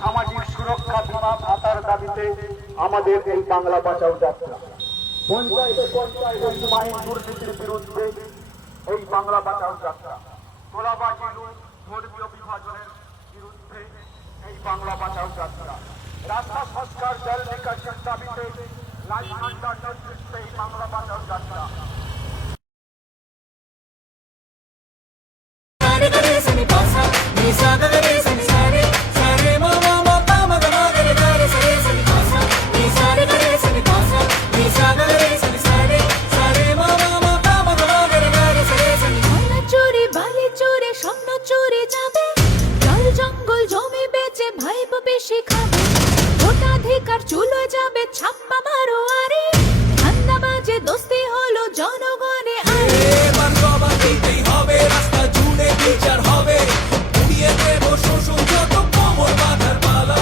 সামাজিক সুরক্ষা বীমা ভাতার দাবিতে আমাদের এই বাংলা বাঁচাও যাত্রা। পঞ্চায়েতে দুর্নীতির বিরুদ্ধে এই বাংলা বাঁচাও যাত্রা। তোলাবাজি, ধর্মীয় বিভাজনের বিরুদ্ধে এই বাংলা বাঁচাও যাত্রা। রাস্তা সংস্কার, জল নিকাশের দাবিতে লাইফ ভান্ডার নেতৃত্বে এই বাংলা বাঁচাও যাত্রা। ভোটাধিকার চুলো যাবে ছাপ্পা মারো আরে ধান্দাবাজে দোস্তি হলো জনগণে আরে হবে রাস্তা জুড়ে বিচার হবে উড়িয়ে দেব শোষণ যত কোমর বাঁধার পালা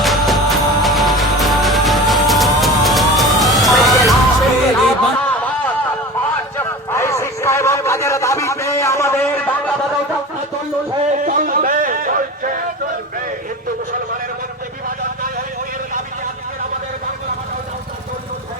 এই শিক্ষা এবং কাজের দাবিতে আমাদের বাংলা বাঁচাও যাত্রা চলছে। হিন্দু মুসলমানের মধ্যে বিভাজন নাই, এর দাবিতে আজকের আমাদের বাংলা বাঁচাও যাত্রা চলছে।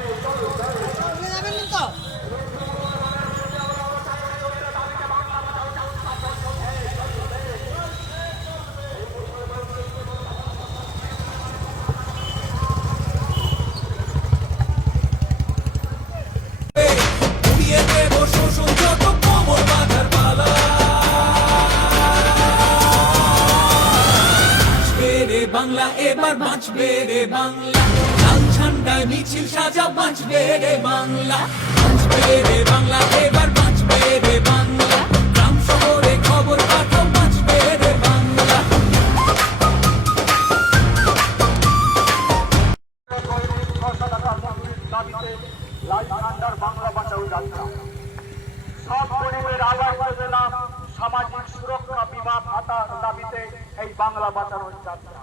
উড়িয়ে দেব শোষণ যত কোমর বাঁধার পালা বাংলা এবার বাঁচবে রে বাংলা, লাল ঝান্ডায় মিছিল সাজা বাঁচবে রে বাংলা, বাঁচবে রে বাংলা এবার বাঁচবে রে বাংলা, গ্রাম শহরে খবর পাঠাও বাঁচবে রে বাংলা। লাইফ ভান্ডার বাংলা বাঁচাও যাত্রা। সব গরিবের আবাস যোজনা, সামাজিক সুরক্ষা বীমা ভাতার দাবিতে এই বাংলা বাঁচানোর যাত্রা।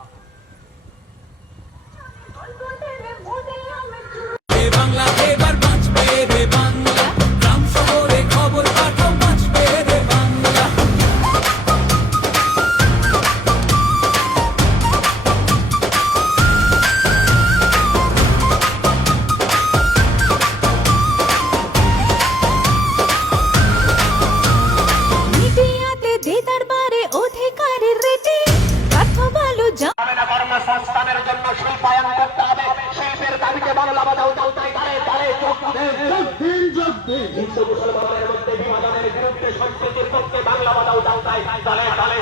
বাংলা এবার বাঁচবে রে বাংলা, গ্রাম শহরে খবর পাঠাও বাঁচবে রে বাংলা। মিডিয়াতে দিদার বারে অধিকারের রেটে পার্থ বালু কর্মসংস্থানের জন্য শিল্পায়ন করতে হবে। শিল্পের দাবিতে বাংলা বাঁচাও যাত্রায় দাঁড়ে দাঁড়ে হিন্দু মুসলমানের মধ্যে বিভাজনের বিরুদ্ধে সম্প্রীতির পক্ষে বাংলা বাঁচাও যাত্রায় দাঁড়ে দাঁড়ে